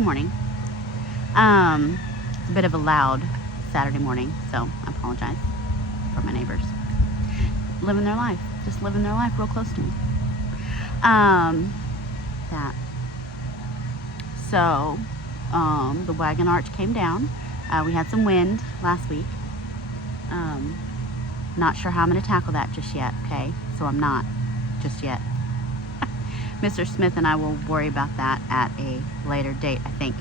Good morning. It's a bit of a loud Saturday morning, so I apologize for my neighbors. Living their life, just living their life real close to me. That. So, the wagon arch came down. We had some wind last week. Not sure how I'm going to tackle that just yet, okay? So I'm not just yet. Mr. Smith and I will worry about that at a later date, I think.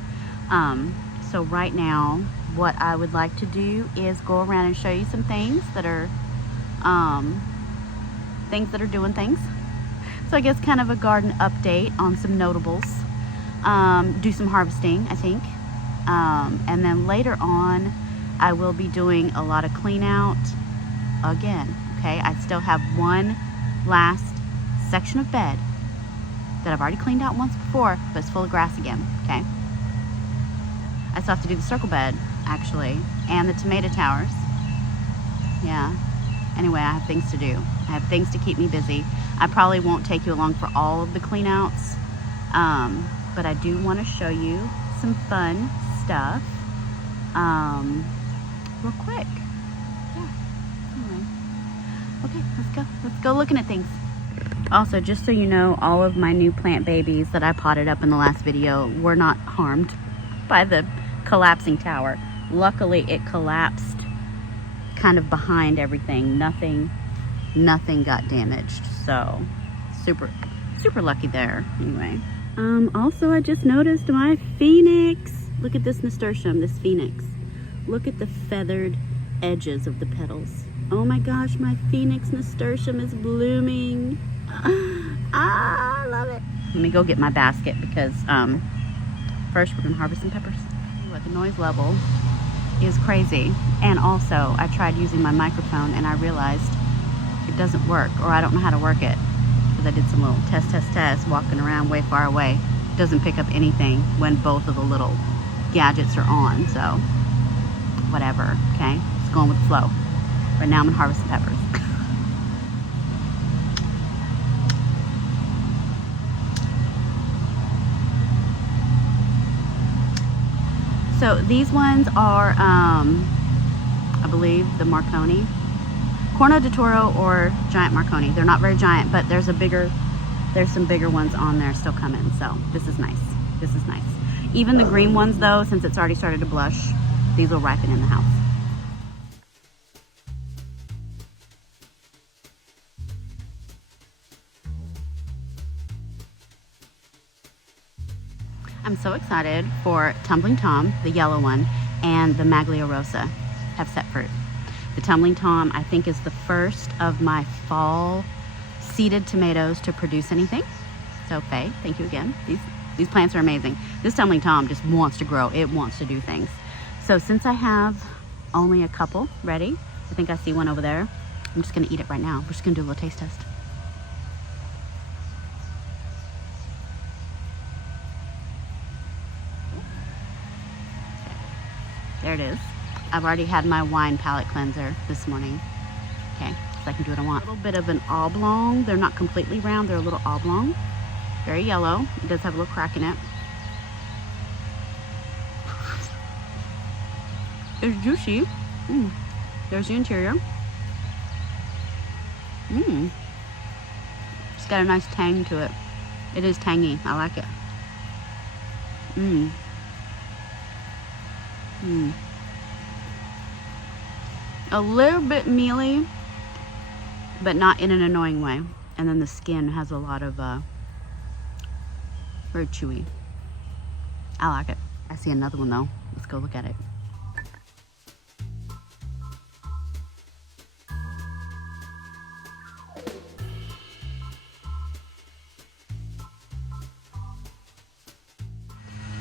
So right now, what I would like to do is go around and show you some things that are doing things. So I guess kind of a garden update on some notables. Do some harvesting, I think. And then later on, I will be doing a lot of clean out again, okay? I still have one last section of bed that I've already cleaned out once before, but it's full of grass again, okay? I still have to do the circle bed, actually, and the tomato towers. Yeah. Anyway, I have things to do. I have things to keep me busy. I probably won't take you along for all of the clean outs, but I do want to show you some fun stuff real quick. Yeah. Anyway. Okay, let's go looking at things. Also, just so you know, all of my new plant babies that I potted up in the last video were not harmed by the collapsing tower. Luckily, it collapsed kind of behind everything. Nothing got damaged. So, super lucky there. Anyway. Also, I just noticed my phoenix. Look at this nasturtium, this phoenix. Look at the feathered edges of the petals. Oh my gosh, my phoenix nasturtium is blooming. I love it. Let me go get my basket because first we're gonna harvest some peppers. What, the noise level is crazy. And also I tried using my microphone and I realized it doesn't work, or I don't know how to work it, because I did some little test walking around way far away. It doesn't pick up anything when both of the little gadgets are on, so whatever, okay? Just going with the flow. Right now I'm gonna harvest some peppers. So these ones are, I believe, the Marconi. Corno de Toro or giant Marconi. They're not very giant, but there's some bigger ones on there still coming. So this is nice. This is nice. Even the green ones though, since it's already started to blush, these will ripen in the house. I'm so excited for Tumbling Tom, the yellow one, and the Maglia Rosa have set fruit. The Tumbling Tom, I think, is the first of my fall seeded tomatoes to produce anything. So Faye, thank you again. These plants are amazing. This Tumbling Tom just wants to grow. It wants to do things. So since I have only a couple ready, I think I see one over there, I'm just gonna eat it right now. We're just gonna do a little taste test. There it is. I've already had my wine palette cleanser this morning. Okay, so I can do what I want. A little bit of an oblong. They're not completely round, they're a little oblong. Very yellow. It does have a little crack in it. It's juicy. There's the interior. It's got a nice tang to it. It is tangy. I like it. A little bit mealy, but not in an annoying way. And then the skin has a lot of very chewy. I like it. I see another one though. Let's go look at it.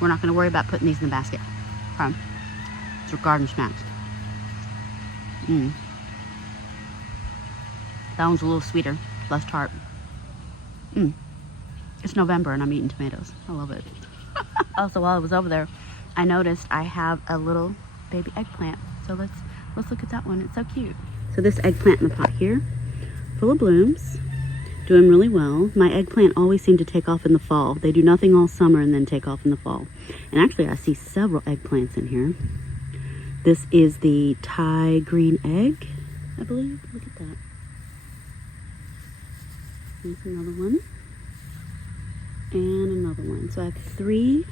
We're not going to worry about putting these in the basket. Okay. It's our garden snacks. That one's a little sweeter, less tart. It's November and I'm eating tomatoes. I love it. Also, while I was over there, I noticed I have a little baby eggplant. So let's look at that one. It's so cute. So this eggplant in the pot here, full of blooms. Doing really well. My eggplant always seem to take off in the fall. They do nothing all summer and then take off in the fall. And actually, I see several eggplants in here. This is the Thai green egg, I believe. Look at that. There's another one. And another one. So I have 3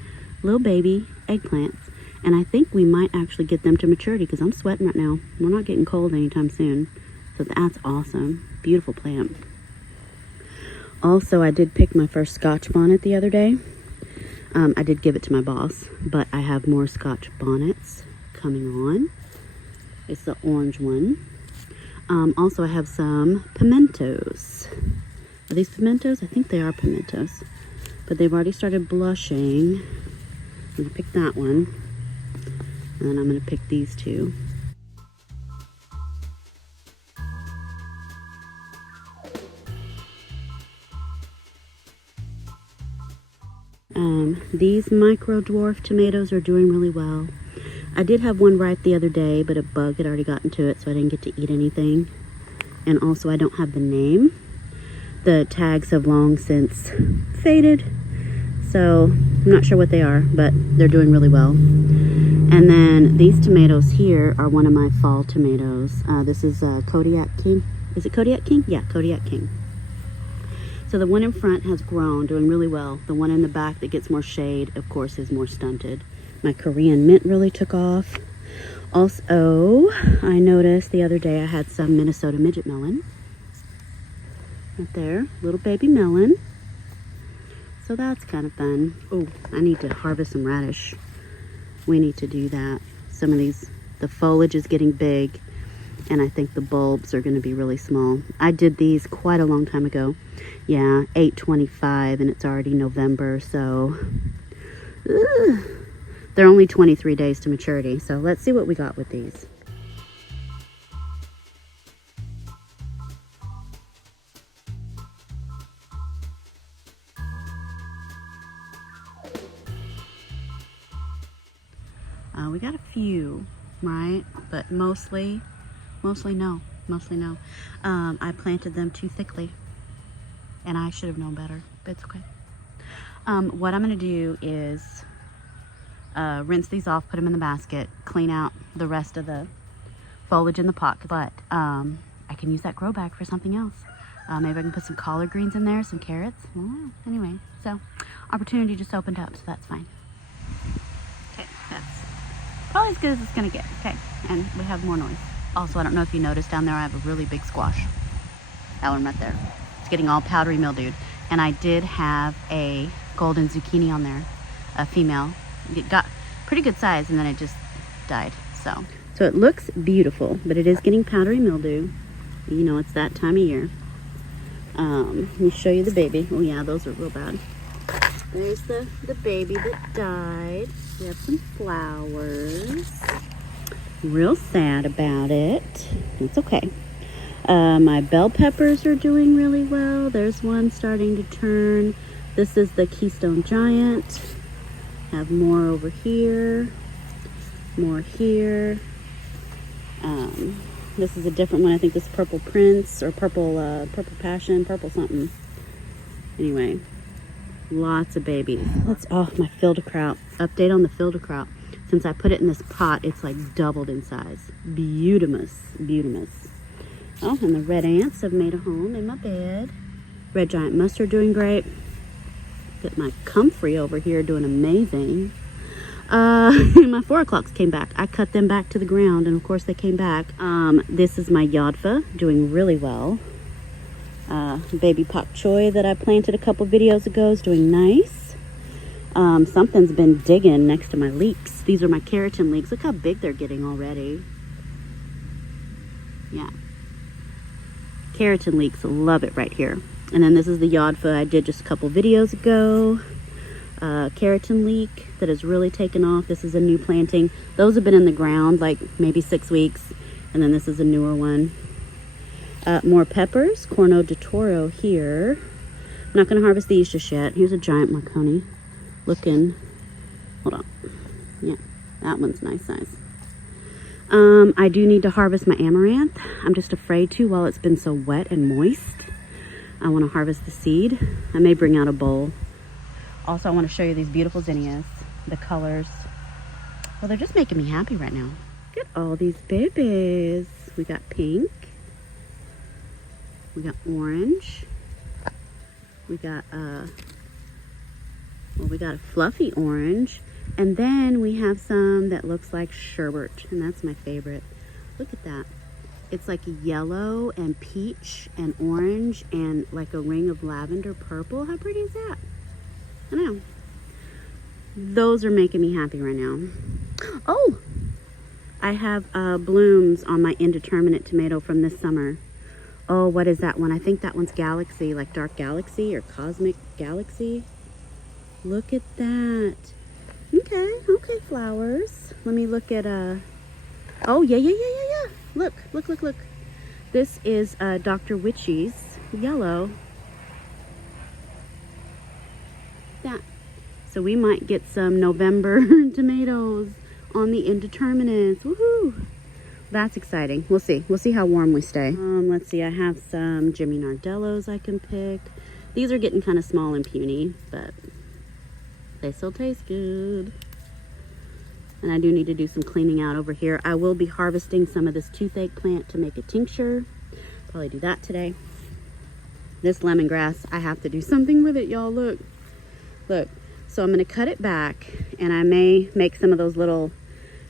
little baby eggplants. And I think we might actually get them to maturity because I'm sweating right now. We're not getting cold anytime soon. So that's awesome. Beautiful plant. Also, I did pick my first Scotch bonnet the other day. I did give it to my boss, but I have more Scotch bonnets coming on. It's the orange one. Also, I have some pimentos. Are these pimentos? I think they are pimentos. But they've already started blushing. I'm going to pick that one. And then I'm going to pick these 2. These micro dwarf tomatoes are doing really well. I did have one ripe the other day, but a bug had already gotten to it, so I didn't get to eat anything. And also, I don't have the name. The tags have long since faded, so I'm not sure what they are, but they're doing really well. And then these tomatoes here are one of my fall tomatoes. This is Kodiak King. Is it Kodiak King? Yeah, Kodiak King. So the one in front has grown, doing really well. The one in the back that gets more shade, of course, is more stunted. My Korean mint really took off. Also, I noticed the other day I had some Minnesota midget melon. Right there, little baby melon. So that's kind of fun. Oh, I need to harvest some radish. We need to do that. Some of these, the foliage is getting big, and I think the bulbs are going to be really small. I did these quite a long time ago. Yeah, 8/25, and it's already November, so they're only 23 days to maturity. So let's see what we got with these. We got a few, right? But mostly no. I planted them too thickly, and I should have known better, but it's okay. What I'm going to do is rinse these off, put them in the basket, clean out the rest of the foliage in the pot, but I can use that grow bag for something else. Maybe I can put some collard greens in there, some carrots. Well, anyway, so opportunity just opened up, so that's fine. Okay, that's probably as good as it's going to get. Okay, and we have more noise. Also, I don't know if you noticed down there, I have a really big squash. That one right there. It's getting all powdery mildewed. And I did have a golden zucchini on there, a female. It got pretty good size, and then it just died. So it looks beautiful, but it is getting powdery mildew. You know, it's that time of year. Let me show you the baby. Oh yeah, those are real bad. There's the baby that died. We have some flowers. Real sad about it. It's okay. My bell peppers are doing really well. There's one starting to turn. This is the Keystone Giant. Have more over here. More here. This is a different one. I think this is Purple Prince or Purple Passion, Purple something. Anyway, lots of babies. Oh, my Filderkraut. Update on the Filderkraut. Since I put it in this pot, it's like doubled in size. Beautimous. Oh, and the red ants have made a home in my bed. Red giant mustard doing great. Got my comfrey over here doing amazing. My 4 o'clocks came back. I cut them back to the ground, and of course they came back. This is my Yodfa doing really well. Baby pak choi that I planted a couple videos ago is doing nice. Something's been digging next to my leeks. These are my keratin leeks. Look how big they're getting already. Yeah. Keratin leeks, love it right here. And then this is the Yodfa I did just a couple videos ago. Keratin leek that has really taken off. This is a new planting. Those have been in the ground like maybe 6 weeks. And then this is a newer one. More peppers, Corno de Toro here. I'm not going to harvest these just yet. Here's a giant Marconi looking. Hold on. Yeah, that one's nice size. I do need to harvest my amaranth. I'm just afraid to while it's been so wet and moist. I want to harvest the seed. I may bring out a bowl. Also, I want to show you these beautiful zinnias. The colors. Well, they're just making me happy right now. Look at all these babies. We got pink. We got orange. We got we got a fluffy orange. And then we have some that looks like sherbet, and that's my favorite. Look at that. It's like yellow and peach and orange and like a ring of lavender purple. How pretty is that? I know. Those are making me happy right now. Oh, I have blooms on my indeterminate tomato from this summer. Oh, what is that one? I think that one's Galaxy, like Dark Galaxy or Cosmic Galaxy. Look at that. Okay, flowers. Let me look at, oh, yeah. Look. This is Dr. Witchy's yellow. That. So we might get some November tomatoes on the indeterminates. Woohoo! That's exciting. We'll see. We'll see how warm we stay. Let's see. I have some Jimmy Nardellos I can pick. These are getting kind of small and puny, but they still taste good. And I do need to do some cleaning out over here. I will be harvesting some of this toothache plant to make a tincture. Probably do that today. This lemongrass, I have to do something with it, y'all. Look. So I'm going to cut it back, and I may make some of those little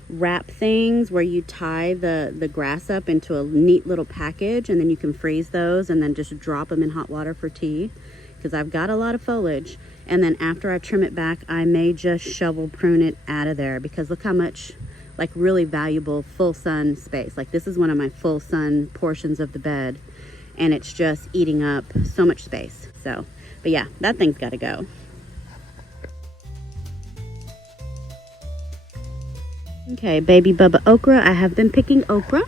wrap things where you tie the grass up into a neat little package, and then you can freeze those and then just drop them in hot water for tea, because I've got a lot of foliage. And then after I trim it back, I may just shovel prune it out of there, because look how much like really valuable full sun space. Like this is one of my full sun portions of the bed, and it's just eating up so much space. So, but yeah, that thing's got to go. Okay, baby Bubba okra. I have been picking okra,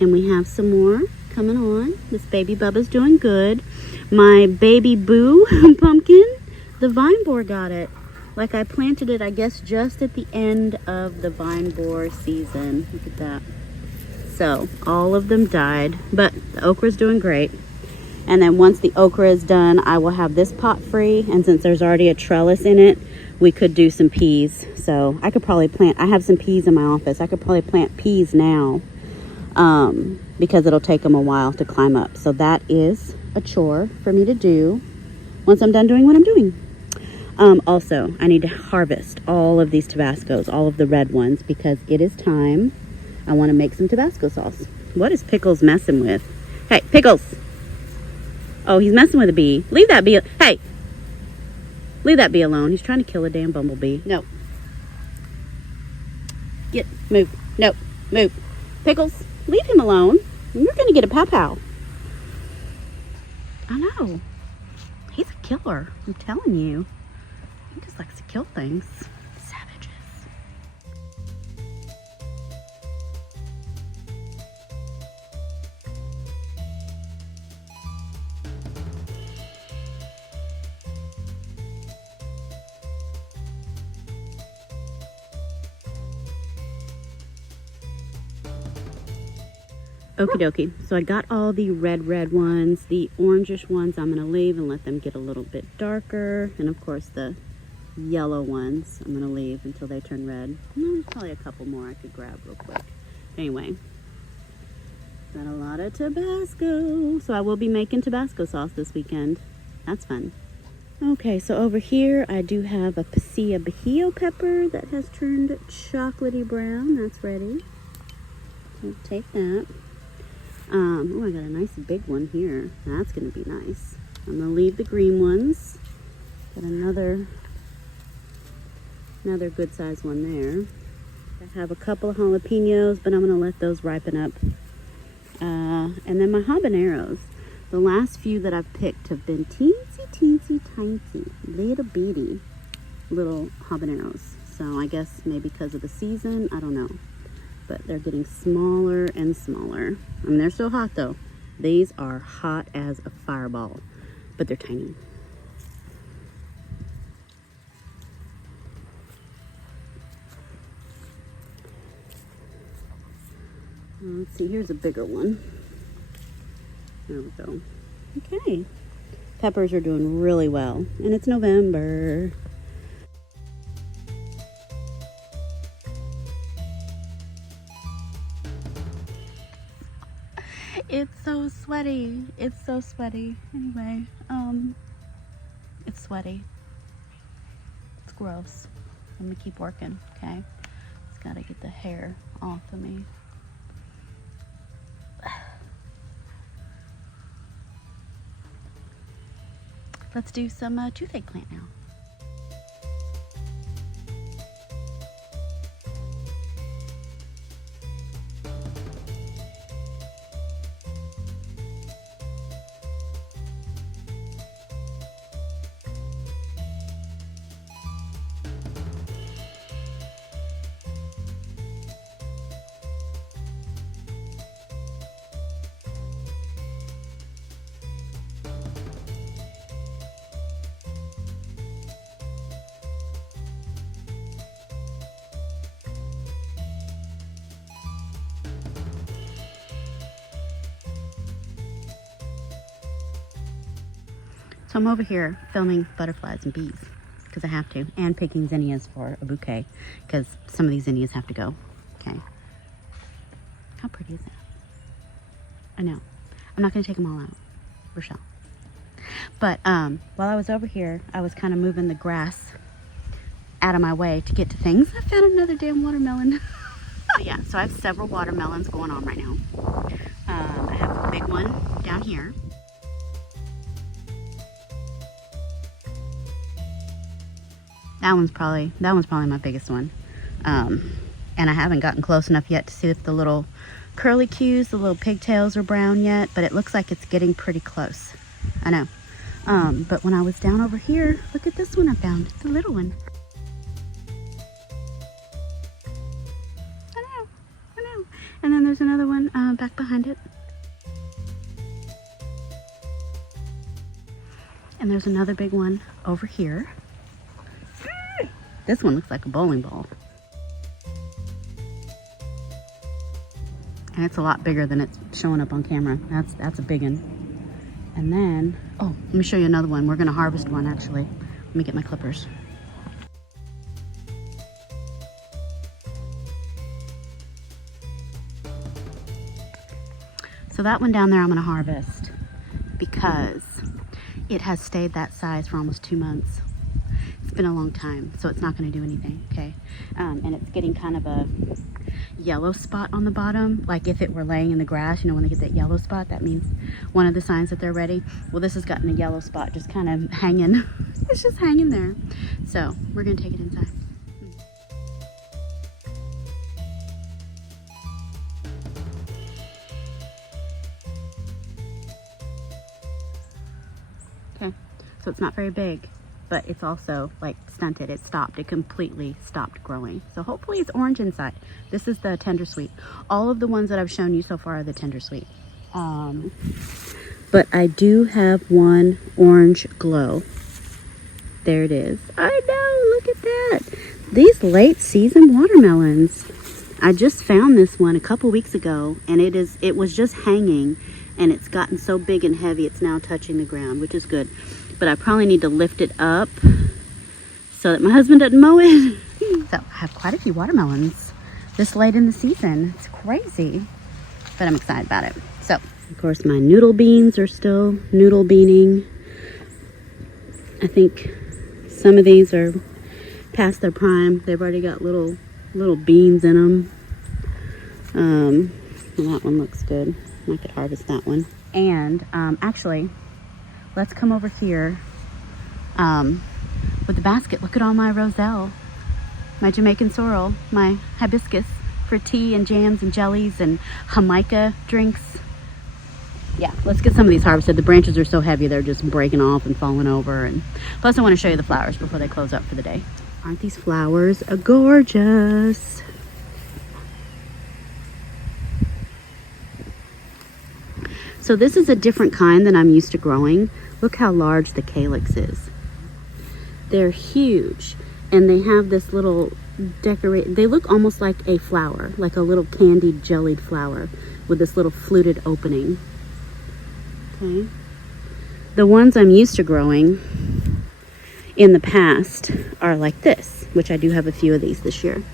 and we have some more coming on. This baby Bubba's doing good. My baby boo pumpkin, the vine borer got it. Like I planted it, I guess, just at the end of the vine borer season. Look at that. So all of them died, but the okra's doing great. And then once the okra is done, I will have this pot free. And since there's already a trellis in it, we could do some peas. So I could probably plant, I have some peas in my office. I could probably plant peas now because it'll take them a while to climb up. So that is a chore for me to do once I'm done doing what I'm doing. Also, I need to harvest all of these Tabascos, all of the red ones, because it is time. I want to make some Tabasco sauce. What is Pickles messing with? Hey, Pickles! Oh, he's messing with a bee. Leave that bee. Hey! Leave that bee alone. He's trying to kill a damn bumblebee. No. Move. No, move. Pickles, leave him alone. You're going to get a pow-pow. I know. He's a killer. I'm telling you. He just likes to kill things. Savages. Okie dokie. So I got all the red ones. The orangish ones I'm going to leave and let them get a little bit darker. And of course the yellow ones I'm going to leave until they turn red. There's probably a couple more I could grab real quick. Anyway, got a lot of Tabasco. So I will be making Tabasco sauce this weekend. That's fun. Okay, so over here I do have a pasilla bahillo pepper that has turned chocolatey brown. That's ready. So take that. Oh, I got a nice big one here. That's going to be nice. I'm going to leave the green ones. Got another good sized one there. I have a couple of jalapenos, but I'm going to let those ripen up. And then my habaneros. The last few that I've picked have been teensy, tiny, little bitty little habaneros. So I guess maybe because of the season, I don't know. But they're getting smaller and smaller. I mean, they're still hot though. These are hot as a fireball, but they're tiny. Let's see, here's a bigger one. There we go. Okay. Peppers are doing really well, and it's November. It's so sweaty. It's so sweaty. Anyway, it's sweaty. It's gross. I'm gonna keep working, okay? Just gotta get the hair off of me. Let's do some toothache plant now. So I'm over here filming butterflies and bees because I have to, and picking zinnias for a bouquet because some of these zinnias have to go. Okay. How pretty is that? I know. I'm not going to take them all out, Roselle. But while I was over here, I was kind of moving the grass out of my way to get to things. I found another damn watermelon. Yeah, so I have several watermelons going on right now. I have a big one down here. That one's probably my biggest one. And I haven't gotten close enough yet to see if the little curly cues, the little pigtails are brown yet, but it looks like it's getting pretty close. I know. But when I was down over here, look at this one I found. It's a little one. I know. And then there's another one back behind it. And there's another big one over here. This one looks like a bowling ball. And it's a lot bigger than it's showing up on camera. That's a big one. And then, oh, let me show you another one. We're gonna harvest one actually. Let me get my clippers. So that one down there I'm gonna harvest because it has stayed that size for almost 2 months. It's been a long time, so it's not going to do anything, okay? And it's getting kind of a yellow spot on the bottom, like if it were laying in the grass, you know, when they get that yellow spot, that means one of the signs that they're ready. Well, this has gotten a yellow spot just kind of hanging. It's just hanging there. So we're going to take it inside. Okay, so it's not very big, but it's also like stunted. It stopped. It completely stopped growing. So hopefully it's orange inside. This is the tender sweet. All of the ones that I've shown you so far are the tender sweet. But I do have one orange glow. There it is. I know, look at that. These late season watermelons. I just found this one a couple weeks ago, and it was just hanging, and it's gotten so big and heavy it's now touching the ground, which is good. But I probably need to lift it up so that my husband doesn't mow it. So I have quite a few watermelons this late in the season. It's crazy, but I'm excited about it. So, of course, my noodle beans are still noodle beaning. I think some of these are past their prime. They've already got little beans in them. Well, that one looks good. I could harvest that one. And actually, let's come over here with the basket. Look at all my Roselle, my Jamaican sorrel, my hibiscus for tea and jams and jellies and Jamaica drinks. Yeah, let's get some of these harvested. The branches are so heavy, they're just breaking off and falling over. And plus I want to show you the flowers before they close up for the day. Aren't these flowers gorgeous? So this is a different kind than I'm used to growing. Look how large the calyx is. They're huge, and they have this little they look almost like a flower, like a little candied jellied flower with this little fluted opening. Okay, The ones I'm used to growing in the past are like this, which I do have a few of these this year.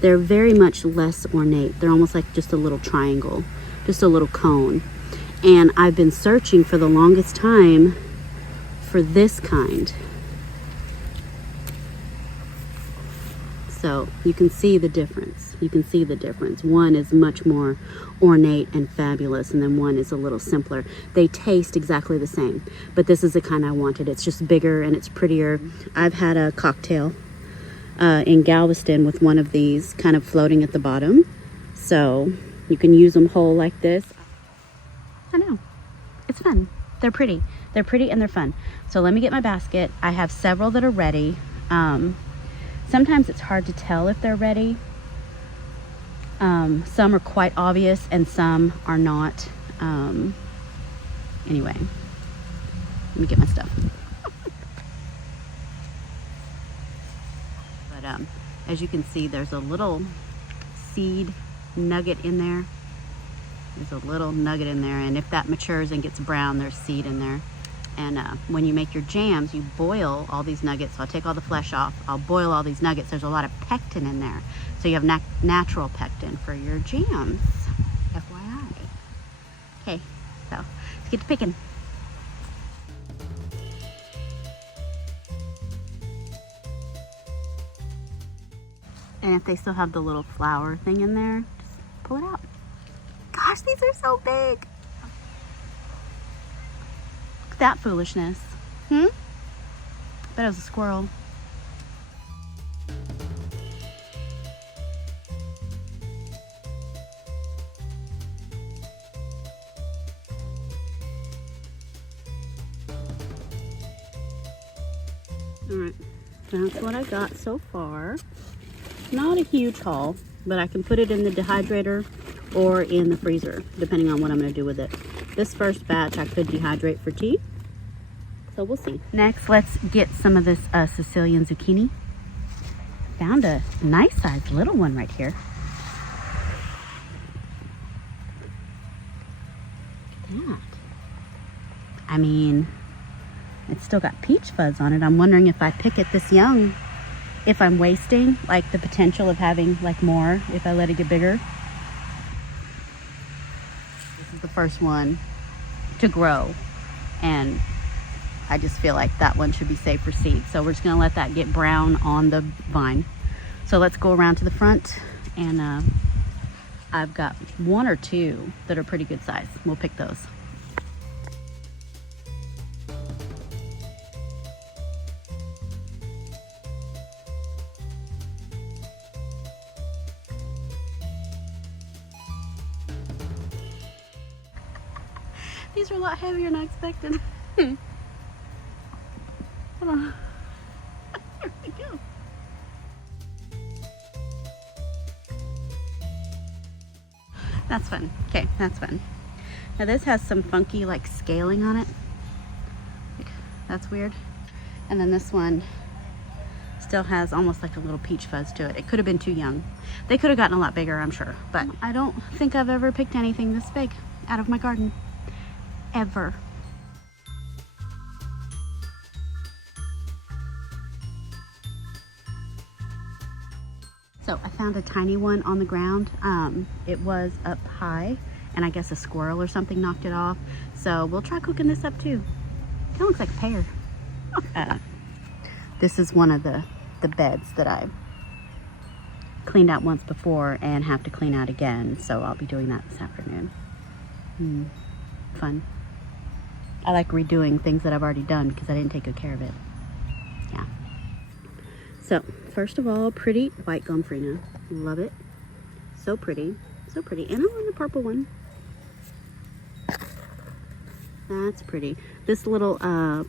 They're very much less ornate. They're almost like just a little triangle, just a little cone. And I've been searching for the longest time for this kind. So you can see the difference. You can see the difference. One is much more ornate and fabulous, and then one is a little simpler. They taste exactly the same, but this is the kind I wanted. It's just bigger and it's prettier. I've had a cocktail in Galveston with one of these kind of floating at the bottom. So you can use them whole like this. I know, it's fun. They're pretty. They're pretty and they're fun. So let me get my basket. I have several that are ready. Sometimes it's hard to tell if they're ready. Some are quite obvious and some are not. Anyway, let me get my stuff. But as you can see, there's a little seed nugget in there. There's a little nugget in there, and if that matures and gets brown, there's seed in there. And when you make your jams, you boil all these nuggets. So I'll take all the flesh off. I'll boil all these nuggets. There's a lot of pectin in there. So you have natural pectin for your jams. FYI. Okay, so let's get to picking. And if they still have the little flower thing in there, just pull it out. Gosh, these are so big. That foolishness. Bet it was a squirrel. All right, that's what I got so far. Not a huge haul, but I can put it in the dehydrator or in the freezer, depending on what I'm gonna do with it. This first batch I could dehydrate for tea, so we'll see. Next, let's get some of this Sicilian zucchini. Found a nice sized little one right here. Look at that. I mean, it's still got peach fuzz on it. I'm wondering if I pick it this young, if I'm wasting like the potential of having like more if I let it get bigger. This is the first one to grow, and I just feel like that one should be saved for seed. So we're just gonna let that get brown on the vine. So let's go around to the front, and I've got one or two that are pretty good size. We'll pick those. These are a lot heavier than I expected. Hold on. There we go. That's fun. Okay, that's fun. Now this has some funky like scaling on it. That's weird. And then this one still has almost like a little peach fuzz to it. It could have been too young. They could have gotten a lot bigger, I'm sure. But I don't think I've ever picked anything this big out of my garden. Ever. So I found a tiny one on the ground. It was up high, and I guess a squirrel or something knocked it off. So we'll try cooking this up too. It looks like a pear. This is one of the beds that I cleaned out once before and have to clean out again. So I'll be doing that this afternoon. Fun. I like redoing things that I've already done because I didn't take good care of it. Yeah. So, first of all, pretty white gomphrena. Love it. So pretty. So pretty. And I want the purple one. That's pretty. This little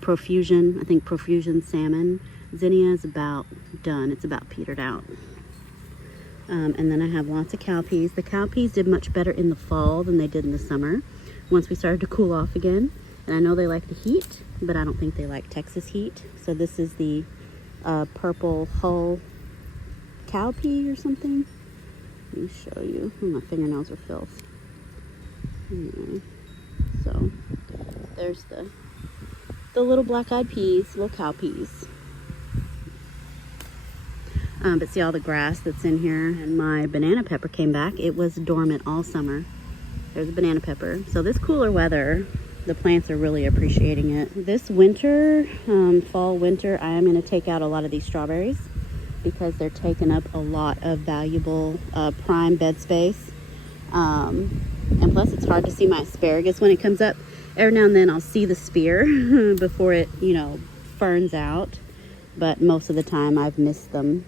profusion, I think profusion salmon zinnia is about done. It's about petered out. And then I have lots of cowpeas. The cowpeas did much better in the fall than they did in the summer, once we started to cool off again. And I know they like the heat, but I don't think they like Texas heat. So this is the purple hull cowpea or something. Let me show you. Oh, my fingernails are filth. Anyway, so there's the the little black-eyed peas, little cow peas. But see all the grass that's in here. And my banana pepper came back. It was dormant all summer. There's a banana pepper. So this cooler weather, the plants are really appreciating it. This winter, fall, winter, I am going to take out a lot of these strawberries because they're taking up a lot of valuable prime bed space. And plus it's hard to see my asparagus when it comes up. Every now and then I'll see the spear before it, you know, ferns out. But most of the time I've missed them.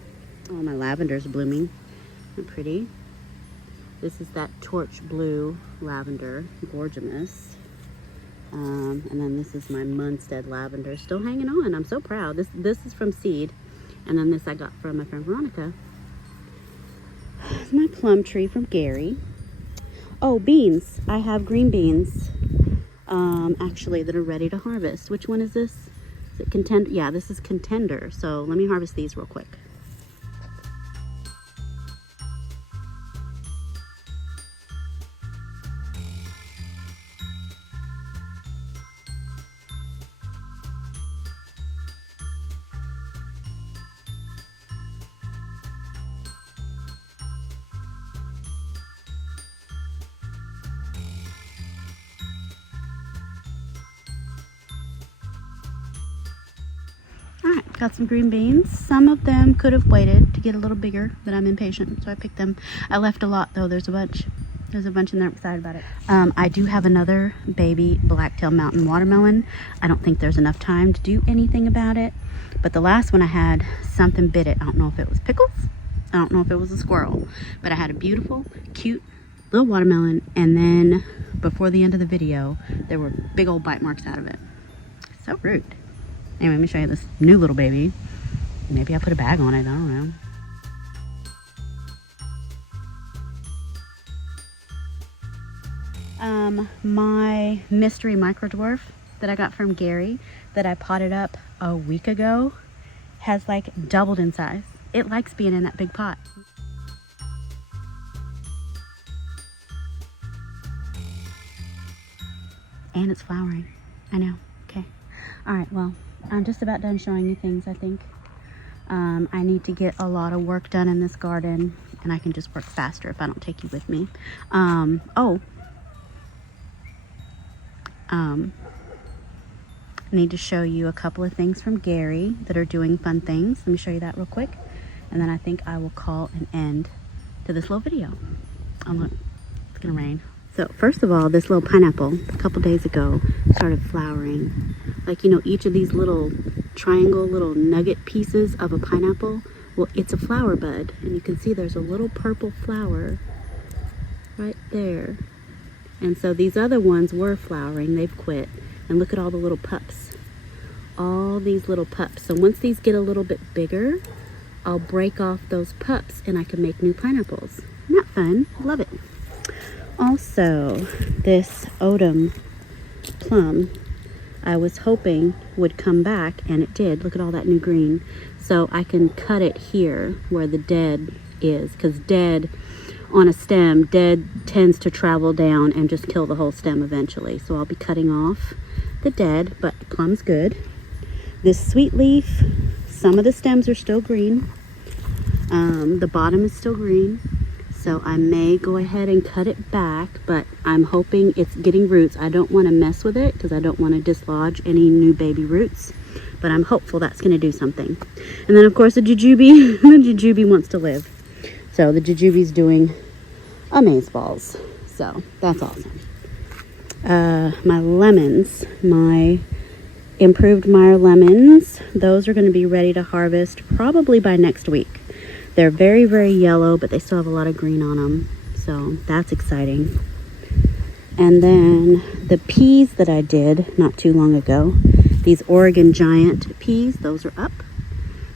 Oh, my lavender's blooming. Isn't it pretty? This is that torch blue lavender, gorgeous. And then this is my Munstead lavender, still hanging on. I'm so proud. This is from seed, and then this I got from my friend Veronica. My plum tree from Gary. Oh, beans. I have green beans, actually, that are ready to harvest. Which one is this? Is it Contender? Yeah, this is Contender. So let me harvest these real quick. Alright, got some green beans. Some of them could have waited to get a little bigger, but I'm impatient, so I picked them. I left a lot though, there's a bunch. There's a bunch in there, I'm excited about it. I do have another baby Blacktail Mountain watermelon. I don't think there's enough time to do anything about it, but the last one I had, something bit it. I don't know if it was pickles, I don't know if it was a squirrel, but I had a beautiful, cute little watermelon, and then before the end of the video, there were big old bite marks out of it. So rude. Anyway, let me show you this new little baby. Maybe I put a bag on it, I don't know. My mystery micro dwarf that I got from Gary that I potted up a week ago has like doubled in size. It likes being in that big pot. And it's flowering. I know. Okay. All right, well, I'm just about done showing you things, I think. I need to get a lot of work done in this garden, and I can just work faster if I don't take you with me. I need to show you a couple of things from Gary that are doing fun things. Let me show you that real quick, and then I think I will call an end to this little video. Oh look, it's gonna rain. So first of all, this little pineapple a couple days ago started flowering. Like, you know, each of these little triangle, little nugget pieces of a pineapple, well, it's a flower bud, and you can see there's a little purple flower right there. And so these other ones were flowering, they've quit. And look at all the little pups. All these little pups. So once these get a little bit bigger, I'll break off those pups and I can make new pineapples. Isn't that fun? Love it. Also, this autumn plum, I was hoping would come back, and it did. Look at all that new green. So I can cut it here where the dead is, because dead on a stem, dead tends to travel down and just kill the whole stem eventually. So I'll be cutting off the dead, but plum's good. This sweet leaf, some of the stems are still green. The bottom is still green. So I may go ahead and cut it back, but I'm hoping it's getting roots. I don't want to mess with it because I don't want to dislodge any new baby roots, but I'm hopeful that's going to do something. And then of course the jujube, the jujube wants to live. So the jujube's doing amazeballs. So that's awesome. My lemons, my improved Meyer lemons, those are going to be ready to harvest probably by next week. They're very, very yellow, but they still have a lot of green on them. So that's exciting. And then the peas that I did not too long ago, these Oregon Giant peas, those are up.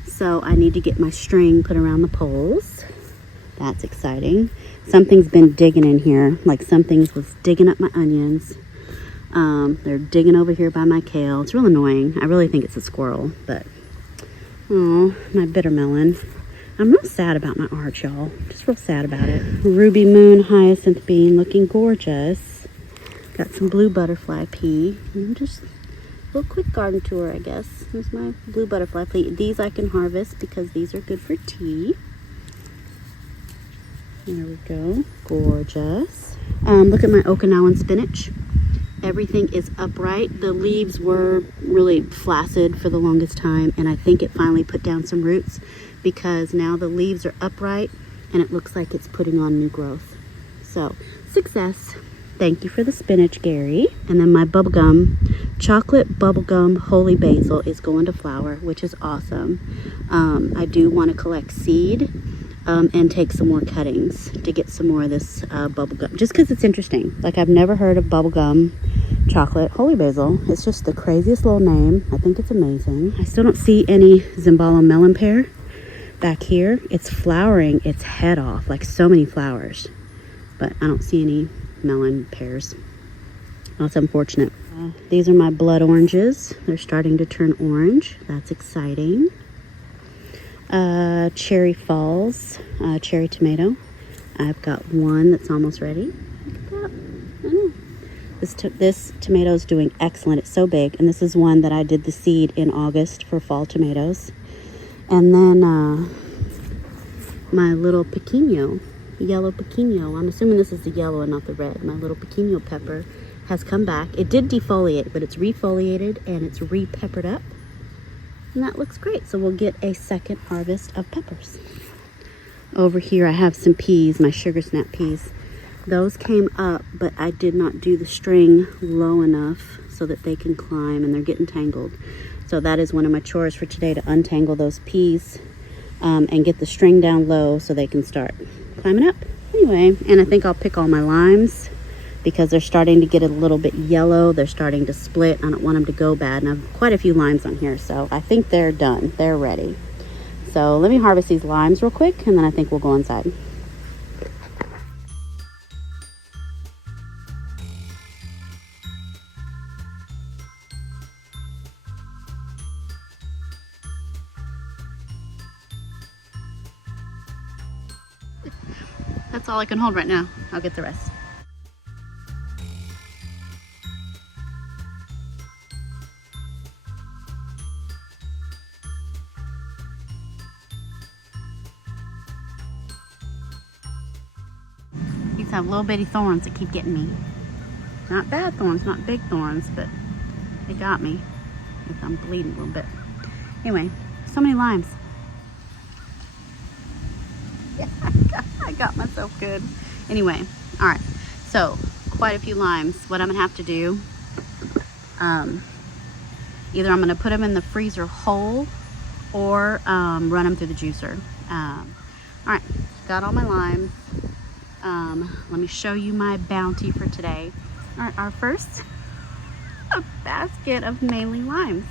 So I need to get my string put around the poles. That's exciting. Something's been digging in here. Like something was digging up my onions. They're digging over here by my kale. It's real annoying. I really think it's a squirrel, but oh, my bitter melon. I'm real sad about my arch, y'all. Just real sad about it. Ruby Moon Hyacinth Bean looking gorgeous. Got some blue butterfly pea. I'm just little quick garden tour, I guess. Here's my blue butterfly plant. These I can harvest because these are good for tea. There we go. Gorgeous. Look at my Okinawan spinach. Everything is upright. The leaves were really flaccid for the longest time, and I think it finally put down some roots because now the leaves are upright and it looks like it's putting on new growth. So, success. Thank you for the spinach, Gary. And then my bubblegum, chocolate bubblegum holy basil is going to flower, which is awesome. I do want to collect seed and take some more cuttings to get some more of this bubblegum, just because it's interesting. Like, I've never heard of bubblegum chocolate holy basil. It's just the craziest little name. I think it's amazing. I still don't see any Zimbalo melon pear back here. It's flowering its head off, like so many flowers, but I don't see any melon pears. That's unfortunate. These are my blood oranges. They're starting to turn orange. That's exciting. Cherry Falls, cherry tomato. I've got one that's almost ready. Look at that. I know. This tomato is doing excellent. It's so big, and this is one that I did the seed in August for fall tomatoes. And then my little pequeño, yellow pequeño. I'm assuming this is the yellow and not the red. My little pequeño pepper has come back. It did defoliate, but it's refoliated and it's re-peppered up. And that looks great. So we'll get a second harvest of peppers. Over here I have some peas, my sugar snap peas. Those came up, but I did not do the string low enough so that they can climb, and they're getting tangled. So that is one of my chores for today, to untangle those peas and get the string down low so they can start climbing up. Anyway, and I think I'll pick all my limes because they're starting to get a little bit yellow. They're starting to split. I don't want them to go bad, and I have quite a few limes on here, so I think they're done. They're ready. So let me harvest these limes real quick, and then I think we'll go inside. That's all I can hold right now. I'll get the rest. These have little bitty thorns that keep getting me. Not bad thorns, not big thorns, but they got me. I'm bleeding a little bit. Anyway, so many limes. Yeah, I got myself good. Anyway, all right, so quite a few limes. What I'm gonna have to do, either I'm gonna put them in the freezer whole or run them through the juicer. All right, got all my limes. Let me show you my bounty for today. All right, our first basket of mainly limes.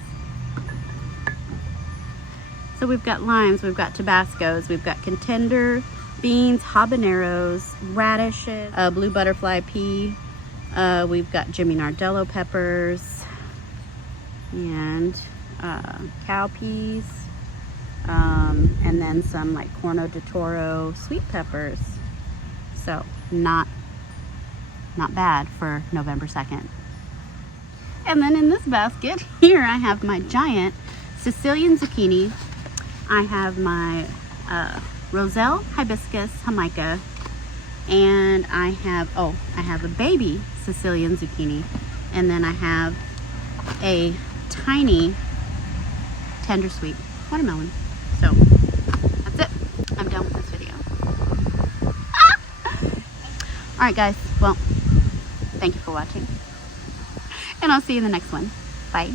So we've got limes, we've got Tabascos, we've got contender, beans, habaneros, radishes, blue butterfly pea, we've got Jimmy Nardello peppers, and cow peas, and then some like Corno de Toro sweet peppers. So not bad for November 2nd. And then in this basket here I have my giant Sicilian zucchini. I have my Roselle hibiscus jamaica, and I have a baby Sicilian zucchini, and then I have a tiny tender sweet watermelon. So that's it. I'm done with this video. All right, guys. Well, thank you for watching, and I'll see you in the next one. Bye.